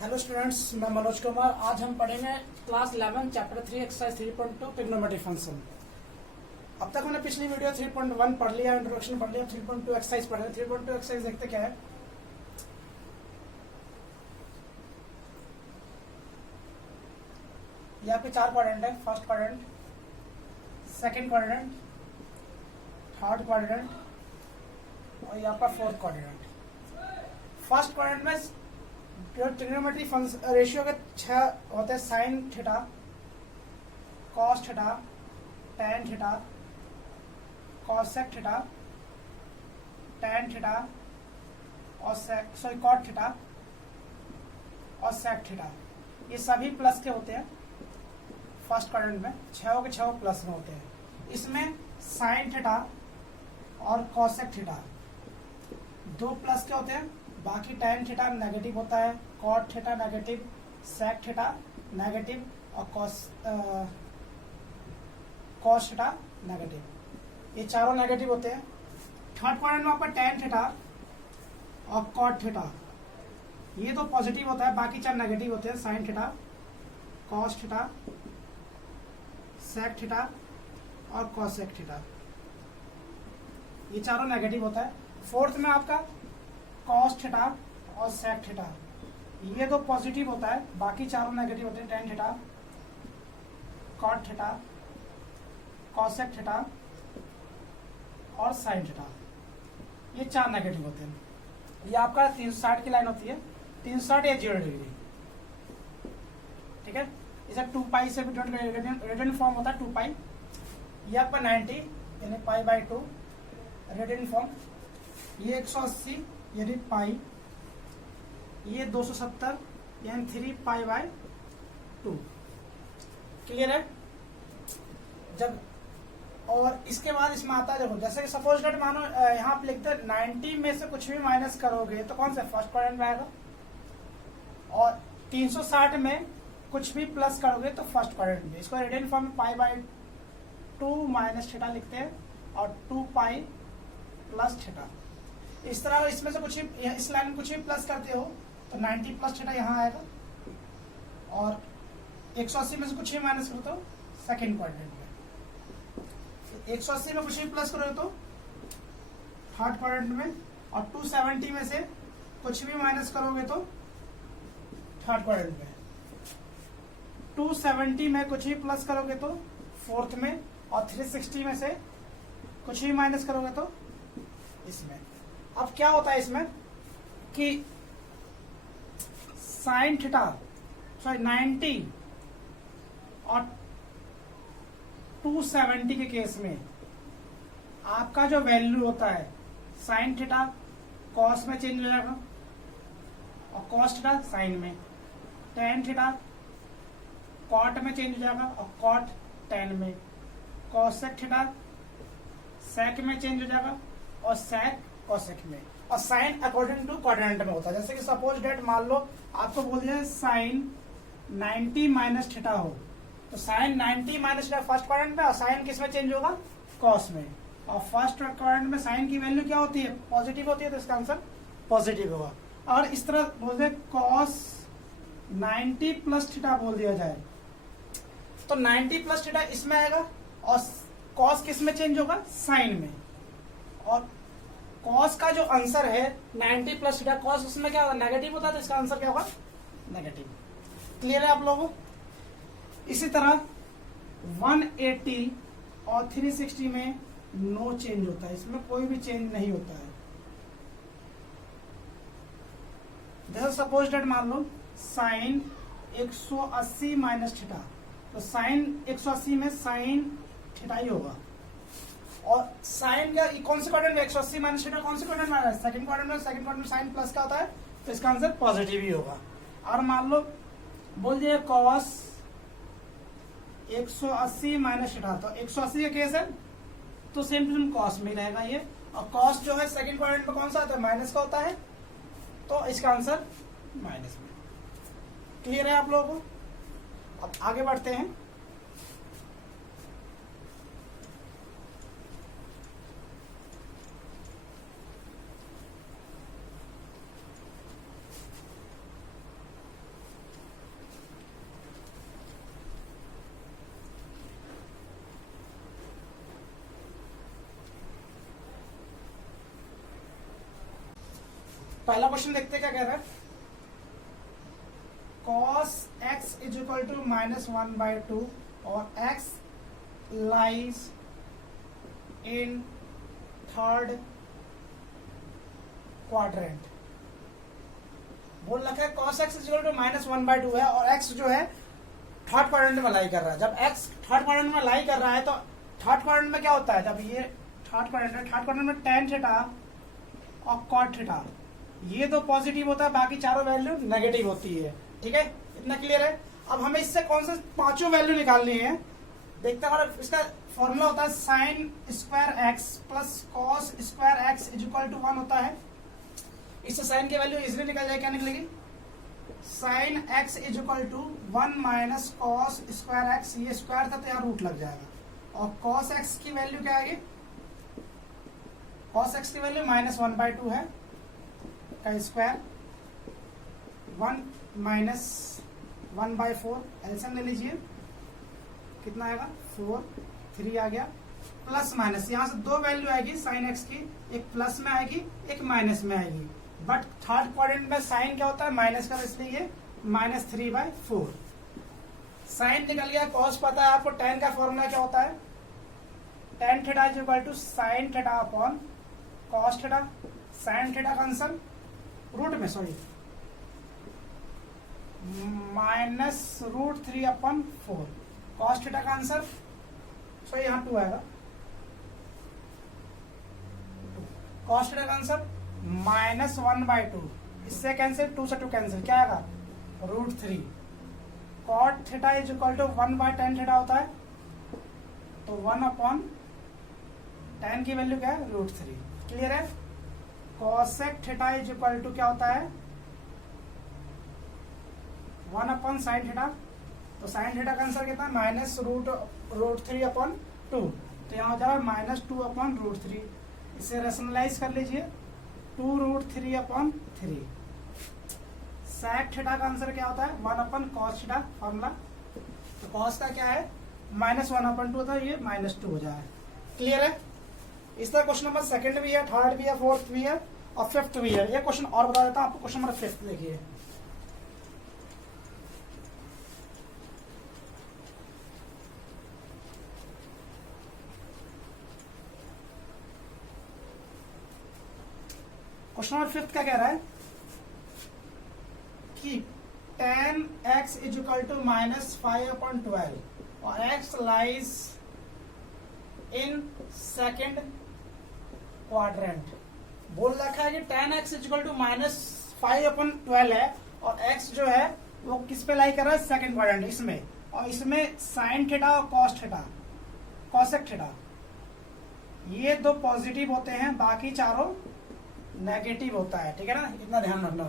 Hello students, मैं मनोज कुमार। आज हम पढ़ेंगे class 11 chapter 3 exercise 3.2 trigonometry function. अब तक हमने पिछली वीडियो 3.1 पढ़ लिया, इंट्रोडक्शन पढ़ लिया। 3.2 एक्सरसाइज पढ़ेंगे। 3.2 एक्सरसाइज देखते क्या है। यहाँ पे 4 क्वाड्रेंट है। First quadrant, second quadrant, third quadrant और यहाँ पर फोर्थ क्वाड्रेंट। फर्स्ट क्वाड्रेंट में जो ट्रिग्नोमेट्री फंक्शन रेशियो के 6 होते हैं: sine theta, cos theta, tan theta, cosec theta, tan theta और कॉट थीटा और सेक थीटा। ये सभी प्लस के होते हैं। फर्स्ट क्वाड्रेंट में 6 के 6 प्लस में होते हैं। इसमें साइन थीटा और कॉसेक थीटा 2 प्लस के होते हैं। बाकी टैन थीटा नेगेटिव होता है, cot theta negative, sec theta negative और कॉस थीटा नेगेटिव। ये चारों नेगेटिव होते हैं। थर्ड क्वाड्रेंट में आपका टैन थीटा और कॉट थीटा ये तो पॉजिटिव होता है, बाकी 4 नेगेटिव होते हैं: sine theta, cos theta, sec theta और कॉसेक थीटा। ये चारों नेगेटिव होता है। फोर्थ में आपका कॉस थीटा और सेक थीटा ये तो पॉजिटिव होता है, बाकी चारों नेगेटिव होते हैं: tan theta, cot theta, cosec theta और साइन थीटा। ये 4 नेगेटिव होते हैं। ये आपका 360 की लाइन होती है, 360 या 0 डिग्री। ठीक है। इसे 2 पाई से भी रेडियन फॉर्म होता है। 2 पाई ये आपका 90 यानी π/2 रेडियन फॉर्म। ये 180 यानी पाई। ये 270 यानी 3 π/2। क्लियर है। जब और इसके बाद इसमें आता है, देखो जैसे कि सपोज डेट मानो यहाँ पे लिखते हैं 90 में से कुछ भी माइनस करोगे तो कौन सा फर्स्ट क्वाड्रेंट में आएगा, और 360 में कुछ भी प्लस करोगे तो फर्स्ट क्वाड्रेंट में। इसको रेडियन फॉर्म में π/2 माइनस थीटा लिखते हैं और 2 पाई प्लस थीटा। इस तरह इसमें से कुछ भी, इस लाइन में कुछ भी प्लस करते हो तो 90 प्लस थीटा यहाँ आएगा, और 180 में से कुछ भी माइनस करते हो सेकेंड क्वाड्रेंट में। 180 में कुछ भी प्लस करोगे तो थर्ड क्वाड्रेंट में, और 270 में से कुछ भी माइनस करोगे तो थर्ड क्वाड्रेंट में। 270 में कुछ भी प्लस करोगे तो फोर्थ में, और 360 में से कुछ भी माइनस करोगे तो इसमें। अब क्या होता है इसमें कि साइन थीटा 90 और 270 के केस में आपका जो वैल्यू होता है, साइन थीटा कॉस में चेंज हो जाएगा और कॉस थीटा साइन में, टैन थीटा कॉट में चेंज हो जाएगा और कॉट टैन में, कॉसेक थीटा सेक में चेंज हो जाएगा और सेक कॉसेक में, और साइन अकॉर्डिंग टू क्वाड्रेंट में होता है। जैसे कि सपोज डेट मान लो आपको बोल दिया साइन 90 माइनस थीटा हो, तो sine 90 minus theta first quadrant में, और साइन किस में चेंज होगा, कॉस में। और फर्स्ट क्वाड्रेंट में साइन की वैल्यू क्या होती है, पॉजिटिव होती है, तो इसका आंसर पॉजिटिव होगा। और इस तरह बोल दे कॉस 90 प्लस थीटा बोल दिया जाए तो 90 प्लस थीटा इसमें आएगा, और कॉस किस में चेंज होगा, साइन में। और कॉस का जो आंसर है 90 प्लस थीटा, कॉस उसमें क्या होगा, नेगेटिव होता है, तो इसका आंसर क्या होगा, नेगेटिव। क्लियर है आप लोगों को। इसी तरह 180 और 360 में नो चेंज होता है, इसमें कोई भी चेंज नहीं होता है। जैसे सपोज डेट मान लो साइन 180 माइनस थीटा, तो साइन 180 में साइन थीटा ही होगा, और साइन का कौन से क्वाड्रेंट में, 180 माइनस थीटा कौन से क्वाड्रेंट में आ रहा है, सेकंड क्वाड्रेंट में। सेकंड क्वाड्रेंट में साइन प्लस का होता है, तो इसका आंसर पॉजिटिव ही होगा। और मान लो बोल दिया कॉस 180 माइनस थीटा, तो 180 का केस है तो सेम टू सेम कॉस में रहेगा ये, और कॉस जो है सेकंड क्वाड्रेंट में कौन सा होता है, माइनस का होता है, तो इसका आंसर माइनस में। क्लियर है आप लोगों को। अब आगे बढ़ते हैं। पहला क्वेश्चन देखते क्या कह रहा है। cos x is equal to -1/2 और x lies in third quadrant. बोल रखा है cos x is equal to -1/2 है और x जो है थर्ड क्वाड्रेंट में लाई कर रहा है। जब x थर्ड क्वाड्रेंट में लाई कर रहा है तो थर्ड क्वाड्रेंट में क्या होता है, जब ये थर्ड क्वाड्रेंट में tan थीटा और cot थीटा ये दो पॉजिटिव होता है, बाकी चारों वैल्यू नेगेटिव होती है। ठीक है, इतना क्लियर है। अब हमें इससे कौन से पांचों वैल्यू निकालनी है देखते हैं। इसका फॉर्मूला होता है sine square x plus cos square x is equal to 1 होता है। इससे साइन की वैल्यू इजीली निकल जाए, क्या निकलेगी, sine x is equal to 1 minus cos square x, ये स्क्वायर था तो यहाँ रूट लग जाएगा। और कॉस एक्स की वैल्यू क्या आएगी, कॉस एक्स की वैल्यू -1/2 है का स्क्वायर, 1 माइनस 1/4 एलसीएम ले लीजिए, कितना आएगा 4, 3 आ गया, प्लस माइनस यहाँ से दो वैल्यू आएगी साइन एक्स की, एक प्लस में आएगी एक माइनस में आएगी। बट थर्ड क्वाड्रेंट में साइन क्या होता है माइनस का, इसलिए -3/4। साइन निकल गया, कॉस पता है आपको, tan का फॉर्मूला क्या होता है, tan थीटा is equal to sine theta upon cos theta. Sine theta का आंसर रूट में -√3/4। कॉस थीटा का आंसर यहाँ 2 आएगा। कॉस थीटा का आंसर -1/2, इससे कैंसिल, 2 से 2 कैंसिल, क्या आएगा √3। Cot theta is equal to 1/tan theta होता है, तो 1/tan की वैल्यू क्या है √3। क्लियर है। Cosec theta is equal to क्या होता है 1/sin थीटा, तो साइन थीटा का आंसर कितना है -√3/2, तो यहाँ हो जाएगा -2/√3। इसे रेशनलाइज कर लीजिए, 2√3/3। sec थीटा का आंसर क्या होता है 1/cos थीटा फॉर्मूला, तो cos का क्या है -1/2 होता है, ये -2 हो जाए। क्लियर है। इस तरह क्वेश्चन नंबर सेकंड भी है, थर्ड भी है, फोर्थ भी है और फिफ्थ भी है। ये क्वेश्चन और बता देता हूँ आपको, क्वेश्चन नंबर 5 देखिए। क्वेश्चन नंबर 5 क्या कह रहा है कि tan x is equal to -5/12 और x lies in second quadrant. बोल रखा है कि tan x is equal to -5/12 है और x जो है वो किस पे लाई कर रहा है, सेकेंड क्वाड्रेंट इसमें, और इसमें साइन थीटा और कॉस थीटा, कॉसेक थीटा, ये दो पॉजिटिव होते हैं, बाकी चारों नेगेटिव होता है। ठीक है ना, इतना ध्यान रखना।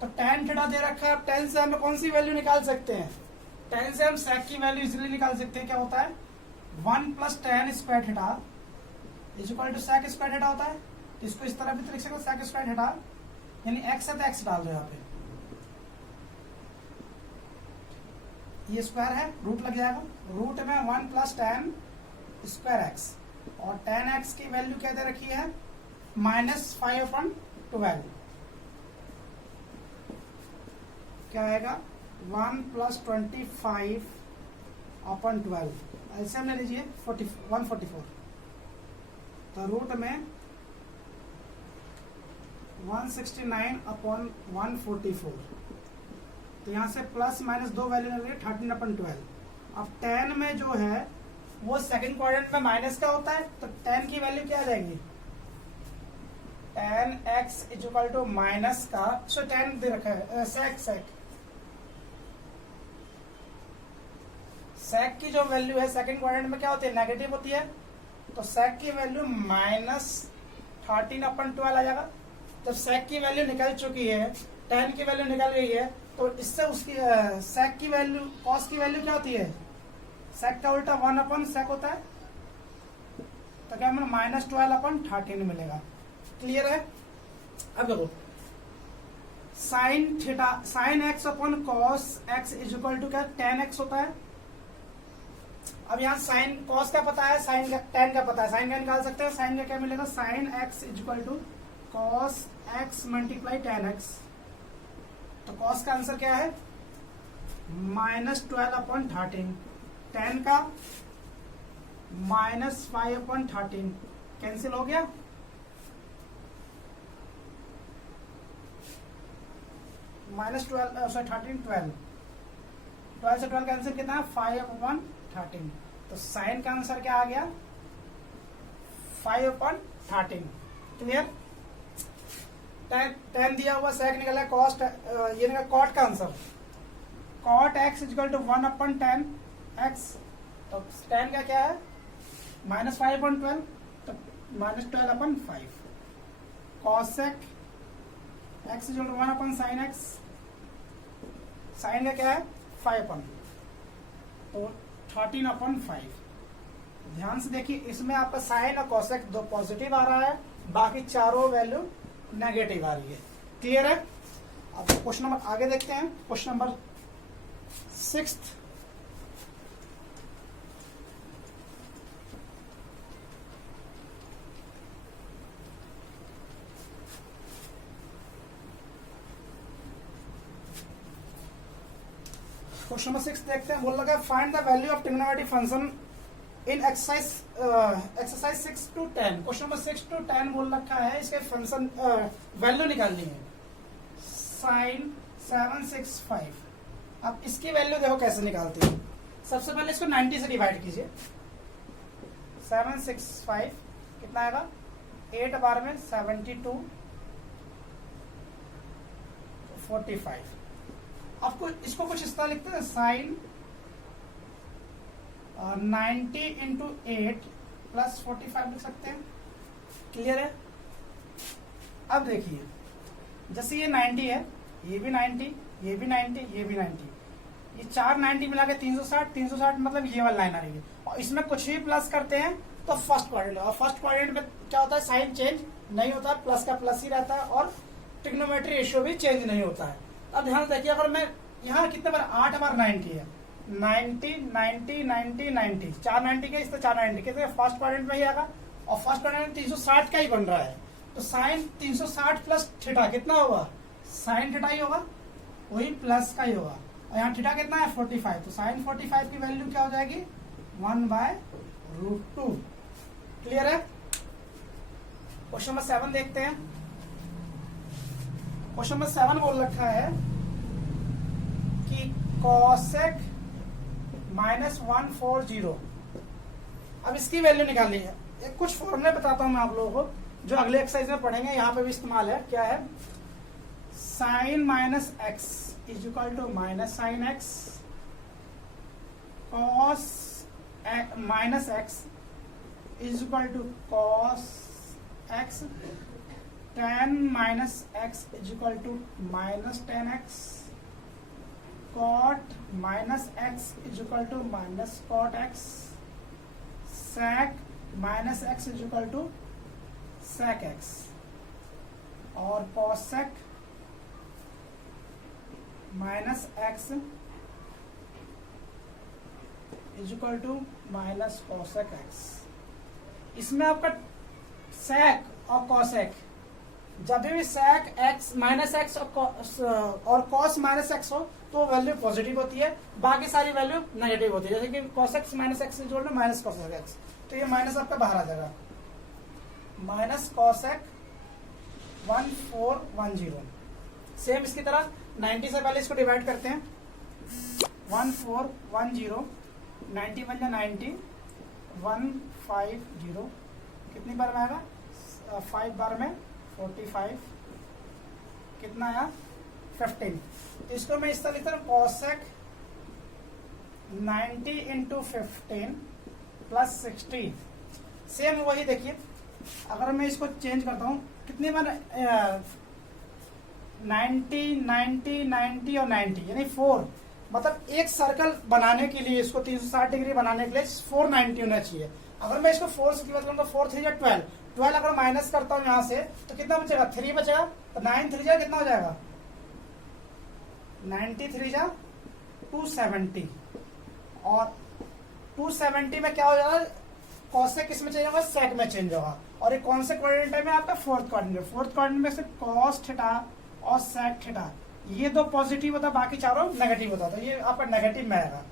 तो tan थीटा दे रखा है, tan से हम कौन सी वैल्यू निकाल सकते हैं, tan से हम sec की वैल्यू इजीली निकाल सकते हैं। क्या होता है 1 + tan square theta is equal to sec square theta होता है। तो इसको इस तरह भी लिख सकते हो, sec स्क्वायर थीटा, यानी x है तो x डाल दो यहाँ पे, ये स्क्वायर है, रूट लग जाएगा, रूट में 1 + tan स्क्वायर x, और tan x की वैल्यू क्या दे रखी है -5/12, क्या आएगा 1 + 25/12, ऐसे ले लीजिए 144, तो रूट में 169/144, तो यहाँ से प्लस माइनस दो वैल्यू ले लीजिए 13/12। अब tan में जो है वो सेकंड क्वाड्रेंट में माइनस का होता है, तो tan की वैल्यू क्या आ जाएगी, tan x is equal to minus का, सो tan दे रखा है sec की जो वैल्यू है सेकंड क्वाड्रेंट में क्या होती है, नेगेटिव होती है, तो sec की वैल्यू -13/12 आ जाएगा। जब sec की वैल्यू निकल चुकी है, tan की वैल्यू निकल गई है, तो इससे उसकी sec की वैल्यू, cos की वैल्यू क्या होती है, sec का उल्टा 1/sec होता है, तो क्या हमें -12/13 मिलेगा। क्लियर है। अब देखो sine theta, sine x upon cos x is equal to क्या, tan x होता है। अब यहाँ साइन कॉस का पता है, साइन का, tan का पता है, साइन का निकाल सकते हैं, साइन का क्या मिलेगा, sine x is equal to cos x multiply tan x, तो कॉस का आंसर क्या है -12/13, टेन का -5/13, कैंसिल हो गया। -12 सॉरी 13 12, 12 से 12 कैंसिल कितना है 5/13, तो साइन का आंसर क्या आ गया 5/13। क्लियर। टेन दिया हुआ सेक निकला कॉस्ट, ये निकला कॉट का answer, cot x equal to 1/10 x, तो टेन का क्या है -5/12, तो -12/5, cosec x equal to 1/sin x, sine का क्या है 5/, तो 13/5। ध्यान से देखिए इसमें आपका साइन और कॉसेक दो पॉजिटिव आ रहा है, बाकी चारों वैल्यू नेगेटिव आ रही है। क्लियर है। अब क्वेश्चन नंबर आगे देखते हैं, क्वेश्चन नंबर 6। क्वेश्चन नंबर 6 देखते हैं। बोल लगा find the value of trigonometry function in exercise 6 to 10। Question number 6 to 10 बोल रखा है, इसके फंक्शन वैल्यू निकालनी है। साइन 765, अब इसकी वैल्यू देखो कैसे निकालते हैं। सबसे पहले इसको 90 से डिवाइड कीजिए, 765 कितना आएगा 8 बार में 72, 45। आपको इसको कुछ इस तरह लिखते हैं, साइन 90 इंटू 8 प्लस 45 लिख सकते हैं। क्लियर है। अब देखिए जैसे ये 90 है, ये भी 90, ये भी 90, ये भी 90, ये चार 90 मिला के 360, 360 मतलब ये वाला लाइन आ रही है। और इसमें कुछ भी प्लस करते हैं तो फर्स्ट क्वाड्रेंट, और फर्स्ट क्वाड्रेंट में क्या होता है साइन चेंज नहीं होता, प्लस का प्लस ही रहता है और ट्रिग्नोमेट्री रेशियो भी चेंज नहीं होता है। अब ध्यान देखिए, अगर मैं यहाँ कितने बार 8 बार 90 है, 90 90 90 90, 4 90 के, इस तो 4 90 के, तो फर्स्ट क्वाड्रेंट में ही आएगा, और फर्स्ट क्वाड्रेंट में 360 का ही बन रहा है, तो साइन 360 प्लस थीटा कितना होगा, साइन थीटा ही होगा, वही प्लस का ही होगा। और यहाँ थीटा कितना है 45, तो साइन 45 की वैल्यू क्या हो जाएगी 1/√2। क्लियर है। क्वेश्चन नंबर 7 देखते हैं। क्वेश्चन नंबर 7 बोल रखा है कि कॉसेक -140, अब इसकी वैल्यू निकालनी है। एक कुछ फॉर्मूले बताता हूं मैं आप लोगों को, जो अगले एक्सरसाइज में पढ़ेंगे, यहाँ पे भी इस्तेमाल है। क्या है, sine minus x is equal to minus sine x, cos minus x is equal to cos x, tan minus x is equal to minus tan x, cot minus x is equal to minus cot x, sec minus x is equal to sec x, और cosec minus x is equal to minus cosec x. इसमें आपका sec और cosec, जब भी sec x minus x और cos minus x हो तो value positive होती है, बाकी सारी वैल्यू नेगेटिव होती है। जैसे कि cos x minus x is equal to minus cosec x, तो ये माइनस आपका बाहर आ जाएगा, माइनस कॉसेक 1410। सेम इसकी तरह 90 से पहले इसको डिवाइड करते हैं, 1410, 90 बन जाए 90, 150, कितनी बार में आएगा 5 बार में 45, कितना आया 15। तो इसको मैं इस तरह लिखता हूँ, कॉसेक 90 इंटू 15 प्लस 60। सेम वही देखिए, अगर मैं इसको चेंज करता हूँ, कितनी बार 90 90 90 और 90 यानी 4, मतलब एक सर्कल बनाने के लिए, इसको 360 डिग्री बनाने के लिए 490 होना चाहिए। अगर मैं इसको 4 से मतलब 4 3 12, 12 अगर माइनस करता हूँ यहाँ से तो कितना बचेगा 3 बचेगा, तो 9 3 जा कितना हो जाएगा 93 जा 270, और 270 में क्या हो जाएगा कॉसेक किस में चेंज होगा, सेक में चेंज होगा। और ये कौन से क्वाड्रेंट में आपका, फोर्थ क्वाड्रेंट। फोर्थ क्वाड्रेंट में सिर्फ कॉस थीटा और सेक थीटा ये दो पॉजिटिव होता है, बाकी चारों नेगेटिव होता है, तो ये आपका नेगेटिव में आएगा।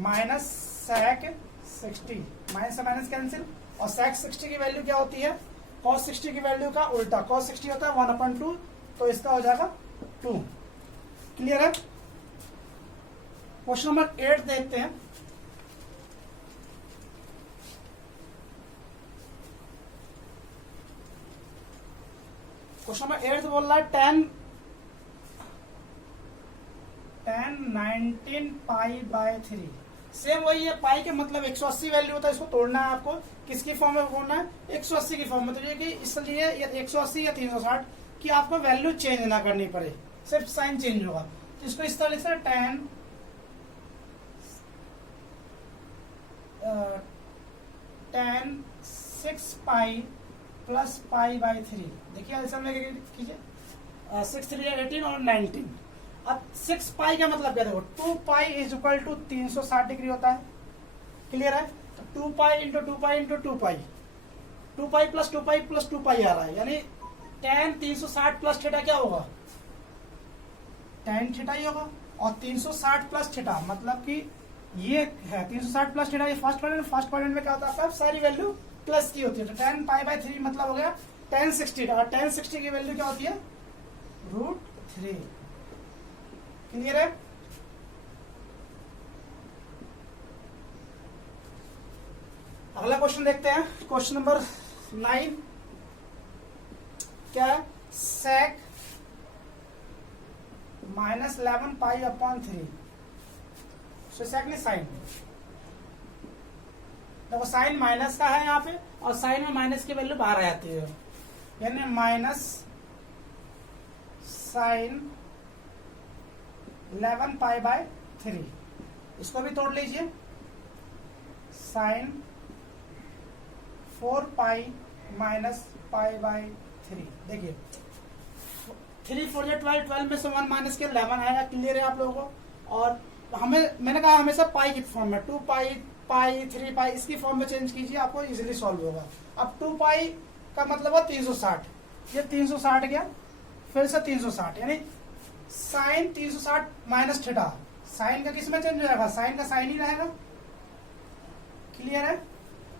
माइनस सेक 60, माइनस से माइनस कैंसिल, और सेक 60 की वैल्यू क्या होती है, कॉस 60 की वैल्यू का उल्टा। कॉस 60 होता है 1/2, तो इसका हो जाएगा 2। क्लियर है। क्वेश्चन नंबर 8 देखते हैं। क्वेश्चन नंबर 8 बोल रहा है 10 19 पाई/3। सेम वही है, पाई के मतलब 180 वैल्यू होता है, इसको तोड़ना है आपको। किसकी फॉर्म में तोड़ना है, 180 की फॉर्म में। तो ये कि इसलिए 180 या 360 की आपको वैल्यू चेंज ना करनी पड़े, सिर्फ साइन चेंज होगा। तो इसको इस तरह लिख सकते हैं 10 6 पाई प्लस पाई/3। देखिए आंसर में कीजिए, 6 3 18 और 19। अब 6 पाई का मतलब क्या, देखो 2 pi is equal to 360 degree होता है। क्लियर है। तो 2 pi into 2 pi into 2 pi, 2 pi plus 2 pi plus 2 pi आ रहा है, यानी tan 360 प्लस थीटा क्या होगा, tan थीटा ही होगा। और 360 प्लस थीटा मतलब कि ये है 360 प्लस थीटा, ये फर्स्ट क्वाड्रेंट। फर्स्ट क्वाड्रेंट में क्या होता है, सारी वैल्यू प्लस की होती है। तो tan पाई/3 मतलब हो गया tan 60, और tan 60 की वैल्यू क्या होती है, √3। क्लियर है। अगला क्वेश्चन देखते हैं, क्वेश्चन नंबर 9। क्या है, सेक -11 पाई/3। सेक नहीं, साइन। देखो साइन माइनस का है यहाँ पे, और साइन में माइनस की वैल्यू बाहर आ जाती है, यानी माइनस साइन 11 पाई/3। इसको भी तोड़ लीजिए, साइन 4 पाई माइनस पाई/3। देखिए 3 4 12, 12 में से 1 माइनस के 11 आएगा। क्लियर है आप लोगों को। और मैंने कहा हमेशा पाई की फॉर्म में, 2 पाई पाई 3 पाई इसकी फॉर्म में चेंज कीजिए, आपको इजीली सॉल्व होगा। अब 2 पाई का मतलब है 360, ये 360 गया, फिर से 360, यानी साइन 360 माइनस थीटा। साइन का किस में चेंज हो जाएगा, साइन का साइन ही रहेगा। क्लियर है।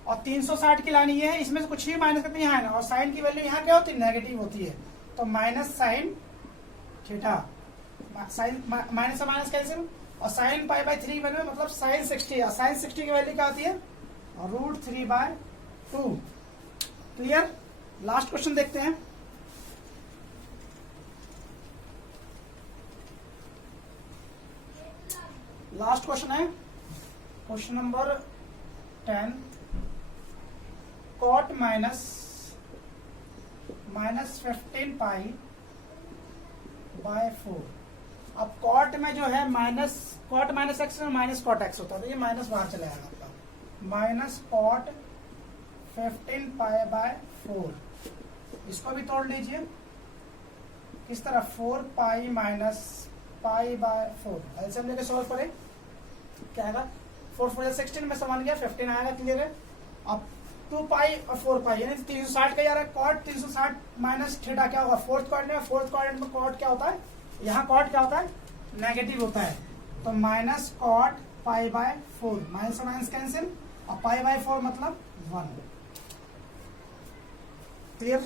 और 360 की लाइन ये है, इसमें से कुछ ही माइनस करते हैं यहाँ, और साइन की वैल्यू यहाँ क्या होती है, नेगेटिव होती है। तो minus sine theta, sine minus से माइनस कैंसिल, और साइन पाई/3 बने मतलब साइन 60, और साइन 60 की वैल्यू क्या होती है, √3/2। क्लियर। लास्ट क्वेश्चन देखते हैं। लास्ट क्वेश्चन है क्वेश्चन नंबर 10, कॉट -15 पाई/4। अब कॉट में जो है कॉट माइनस एक्स में माइनस कॉट एक्स होता है, तो ये माइनस बाहर चला जाएगा आपका, माइनस कॉट 15 पाई/4। इसको भी तोड़ लीजिए, किस तरह, 4 पाई माइनस पाई/4। एलसीएम लेके सॉल्व करें, क्या आएगा, 4 4 16 में समान गया, 15 आएगा। क्लियर है। अब 2 पाई और 4 पाई, यानी 360 का जा रहा है, कॉट 360 माइनस थीटा क्या होगा, फोर्थ क्वाड्रेंट में। फोर्थ क्वाड्रेंट में कॉट क्या होता है, यहाँ कॉट क्या होता है, नेगेटिव होता है। तो माइनस कॉट पाई/4, माइनस से माइनस कैंसिल, और पाई/4 मतलब 1। क्लियर।